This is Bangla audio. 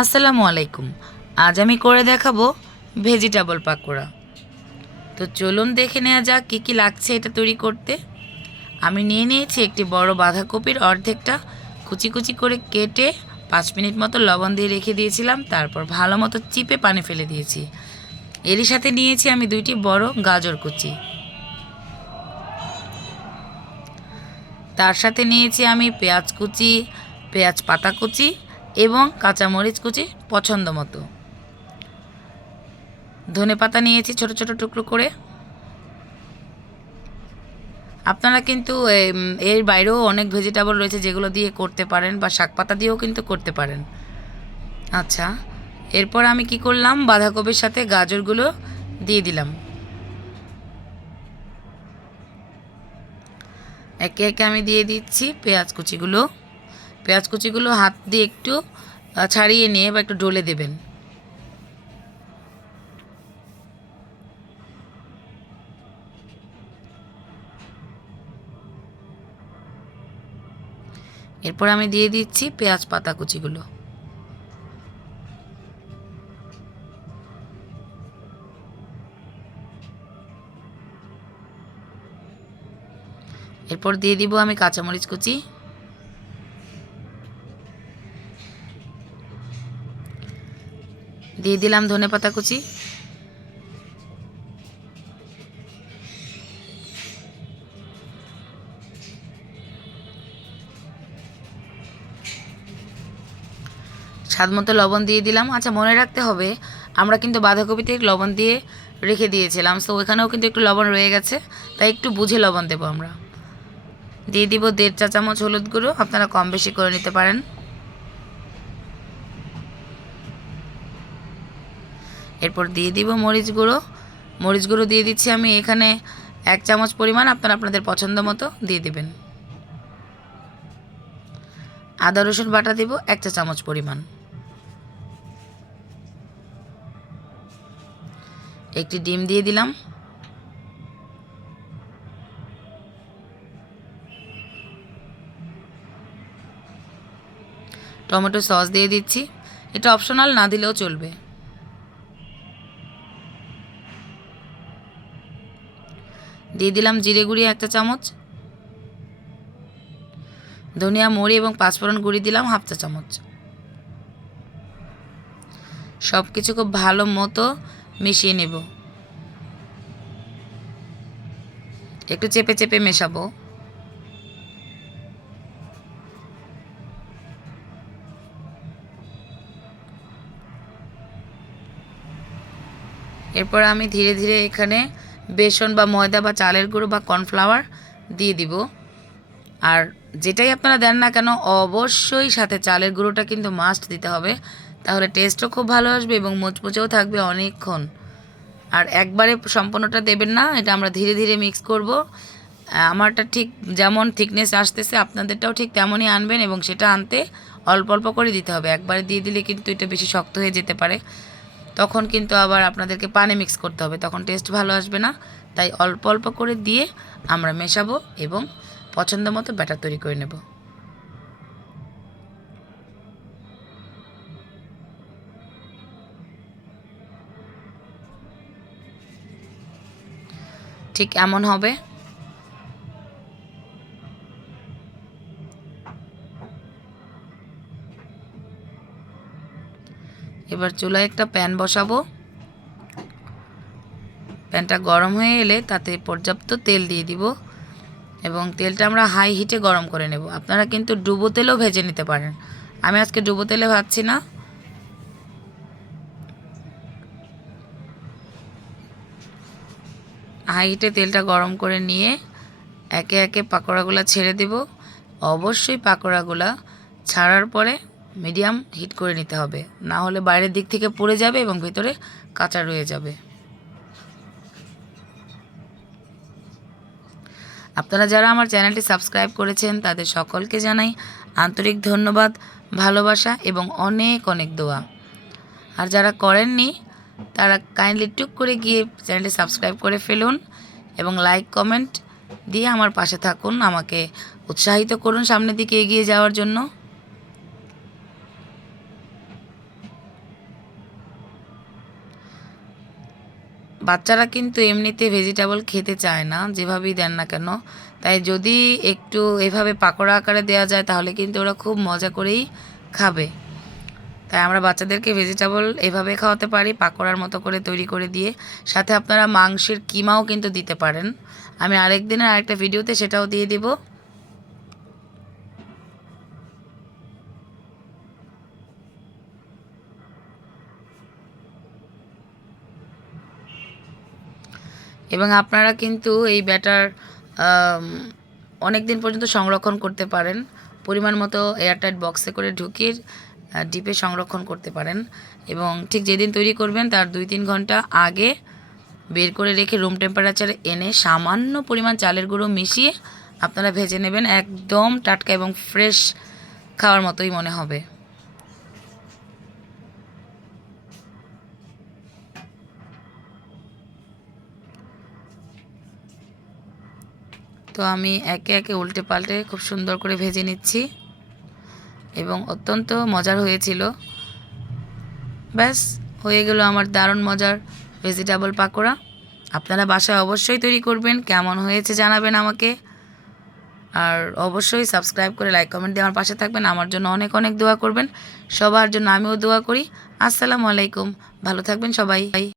আসসালামু আলাইকুম। আজ আমি করে দেখাবো ভেজিটেবল পাকোড়া। তো চলুন দেখে নেওয়া যাক কী কী লাগছে এটা তৈরি করতে। আমি নিয়ে নিয়েছি একটি বড় বাঁধাকপির অর্ধেকটা কুচি কুচি করে কেটে 5 মিনিট মতো লবণ দিয়ে রেখে দিয়েছিলাম, তারপর ভালো মতো চিপে পানি ফেলে দিয়েছি। এরই সাথে নিয়েছি আমি 2টি বড় গাজর কুচি, তার সাথে নিয়েছি আমি পেঁয়াজ কুচি, পেঁয়াজ পাতা কুচি এবং কাঁচামরিচ কুচি পছন্দ মতো। ধনেপাতা নিয়েছি ছোট ছোট টুকরো করে। আপনারা কিন্তু এর বাইরেও অনেক ভেজিটেবল রয়েছে যেগুলো দিয়ে করতে পারেন, বা শাক পাতা দিয়েও কিন্তু করতে পারেন। আচ্ছা, এরপর আমি কি করলাম, বাঁধাকপির সাথে গাজরগুলো দিয়ে দিলাম। একে একে আমি দিয়ে দিচ্ছি পেঁয়াজ কুচিগুলো। পেঁয়াজ কুচিগুলো হাত দিয়ে একটু ছাড়িয়ে নিয়ে বা একটু ডলে দেবেন। এরপর আমি দিয়ে দিচ্ছি পেঁয়াজ পাতা কুচিগুলো। এরপর দিয়ে দিব আমি কাঁচামরিচ কুচি, দিয়ে দিলাম ধনেপাতা কুচি, স্বাদ মতো লবণ দিয়ে দিলাম। আচ্ছা, মনে রাখতে হবে আমরা কিন্তু বাঁধাকপিতে লবণ দিয়ে রেখে দিয়েছিলাম, তো ওইখানেও কিন্তু একটু লবণ রয়ে গেছে, তাই একটু বুঝে লবণ দেবো আমরা। দিয়ে দিব 1.5 চা চামচ হলুদ গুঁড়ো, আপনারা কম বেশি করে নিতে পারেন। এরপর দিয়ে দিব মরিচ গুঁড়ো। মরিচ গুঁড়ো দিয়ে দিচ্ছি আমি এখানে 1 চামচ পরিমাণ, আপনারা আপনাদের পছন্দ মতো দিয়ে দিবেন। আদা রসুন বাটা দিব 1 চা চামচ পরিমাণ। একটি ডিম দিয়ে দিলাম। টমেটো সস দিয়ে দিচ্ছি, এটা অপশনাল, না দিলেও চলবে। দিয়ে দিলাম জিরে গুঁড়ি 1 চা চামচ, ধনিয়া মরি এবং পাঁচফোড়ন গুঁড়ি দিলাম 1/2 চা চামচ। সব কিছু খুব ভালো মতো মিশিয়ে নেব, একটু চেপে চেপে মেশাবো। এরপর আমি ধীরে ধীরে এখানে বেসন বা ময়দা বা চালের গুঁড়ো বা কর্নফ্লাওয়ার দিয়ে দিব। আর যেটাই আপনারা দেন না কেন, অবশ্যই সাথে চালের গুঁড়োটা কিন্তু মাস্ট দিতে হবে, তাহলে টেস্টও খুব ভালো আসবে এবং মুচমুচেও থাকবে অনেকক্ষণ। আর একবারে সম্পূর্ণটা দেবেন না, এটা আমরা ধীরে ধীরে মিক্স করব। আমারটা ঠিক যেমন থিকনেস আসতেছে আপনাদেরটাও ঠিক তেমনই আনবেন, এবং সেটা আনতে অল্প অল্প করে দিতে হবে। একবারে দিয়ে দিলে কিন্তু এটা বেশি শক্ত হয়ে যেতে পারে, তখন কিন্তু আবার আপনাদেরকে পানি মিক্স করতে হবে, তখন টেস্ট ভালো আসবে না। তাই অল্প অল্প করে দিয়ে আমরা মেশাবো এবং পছন্দ মতো ব্যাটার তৈরি করে নেব। ঠিক এমন হবে। এবার চুলায় একটা প্যান বসাবো। প্যানটা গরম হয়ে এলে তাতে পর্যাপ্ত তেল দিয়ে দিব, এবং তেলটা আমরা হাই হিটে গরম করে নেব। আপনারা কিন্তু ডুবো তেলেও ভেজে নিতে পারেন, আমি আজকে ডুবো তেলে ভাজছি না। হাই হিটে তেলটা গরম করে নিয়ে একে একে পাকোড়াগুলো ছেড়ে দেব। অবশ্যই পাকোড়াগুলো ছাড়ার পরে মিডিয়াম হিট করে নিতে হবে, না হলে বাইরের দিক থেকে পুড়ে যাবে এবং ভেতরে কাঁচা রয়ে যাবে। আপনারা যারা আমার চ্যানেলটি সাবস্ক্রাইব করেছেন তাদের সকলকে জানাই আন্তরিক ধন্যবাদ, ভালোবাসা এবং অনেক অনেক দোয়া। আর যারা করেননি তারা কাইন্ডলি টুক করে গিয়ে চ্যানেলটি সাবস্ক্রাইব করে ফেলুন এবং লাইক কমেন্ট দিয়ে আমার পাশে থাকুন, আমাকে উৎসাহিত করুন সামনের দিকে এগিয়ে যাওয়ার জন্য। বাচ্চারা কিন্তু এমনিতে ভেজিটেবল খেতে চায় না, যেভাবেই দেন না কেন। তাই যদি একটু এভাবে পাকোড়া আকারে দেওয়া যায় তাহলে কিন্তু ওরা খুব মজা করেই খাবে। তাই আমরা বাচ্চাদেরকে ভেজিটেবল এভাবে খাওয়াতে পারি, পাকোড়ার মতো করে তৈরি করে দিয়ে। সাথে আপনারা মাংসের কিমাও কিন্তু দিতে পারেন। আমি আরেকদিনের আরেকটা ভিডিওতে সেটাও দিয়ে দিব। এবং আপনারা কিন্তু এই ব্যাটার অনেক দিন পর্যন্ত সংরক্ষণ করতে পারেন। পরিমাণ মতো এয়ারটাইট বক্সে করে ঢুকিয়ে ডিপে সংরক্ষণ করতে পারেন। এবং ঠিক যেদিন তৈরি করবেন তার 2-3 ঘন্টা আগে বের করে রেখে রুম টেম্পারেচারে এনে সামান্য পরিমাণ চালের গুঁড়ো মিশিয়ে আপনারা ভেজে নেবেন। একদম টাটকা এবং ফ্রেশ খাওয়ার মতোই মনে হবে। তো আমি একে একে উল্টে পাল্টে খুব সুন্দর করে ভেজে নিচ্ছি এবং অত্যন্ত মজার হয়েছিল। ব্যাস হয়ে গেল আমার দারুণ মজার ভেজিটেবল পাকোড়া। আপনারা বাসায় অবশ্যই তৈরি করবেন, কেমন হয়েছে জানাবেন আমাকে। আর অবশ্যই সাবস্ক্রাইব করে লাইক কমেন্ট দিয়ে আমার পাশে থাকবেন। আমার জন্য অনেক অনেক দোয়া করবেন। সবার জন্য আমিও দোয়া করি। আসসালামু আলাইকুম, ভালো থাকবেন সবাই।